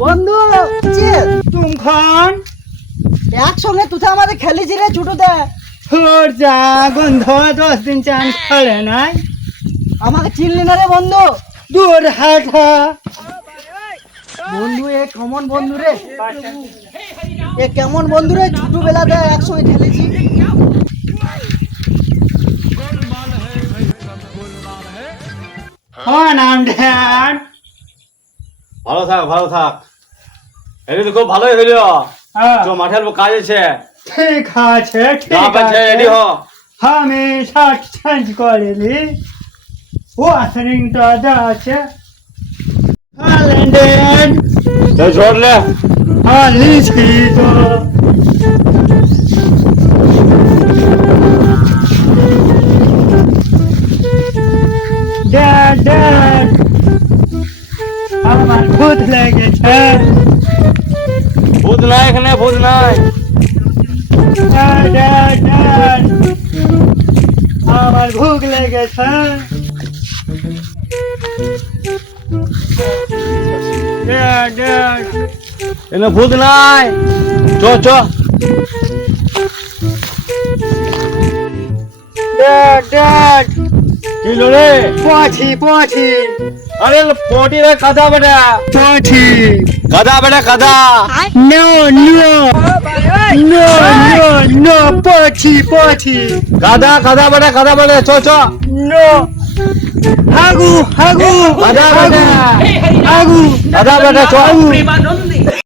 বন্ধু তুমখান একসঙ্গে তুই আমাদের খেলেছি রে ছোটতে। তোর যা গন্ধ 10 দিন চান খেলে নাই। আমাকে চিনলি না রে বন্ধু? দূর হাঁটা বন্ধু এ কেমন বন্ধু রে, এ কেমন বন্ধু রে, ছোটবেলাতে একসঙ্গে খেলেছি। নাম ধ্যান। ভালো থাক ভালো থাক, এই তো খুব ভালোই হইল। তো মাঠের কাজ আছে, ঠিক আছে ঠিক আছে রেডি হ। আমি শার্ট চেঞ্জ করিলি। ও আসরিংটা যা আছে হ্যালেন্ডেন ঝরলে লিখি তো ড্যাড ড্যাড আমার ভূত লেগেছে। ভূত নাই এখানে, ভূত নাই। ড্যাড ড্যাড ড্যাড আমার ভূত লেগেছে। ড্যাড ড্যাড এখানে ভূত নাই, চ চ। ড্যাড ড্যাড কি রে? পাঠি পাঠি আরে পটি রে, কাদা বেটা, পাঠি কাদা বেটা, কাদা। No no no no no পাঠি পাঠি কাদা কাদা বেটা, কাদা বেটা, চ চ। নো হাগু হাগু কাদা বেটা, হাগু কাদা বেটা, চ।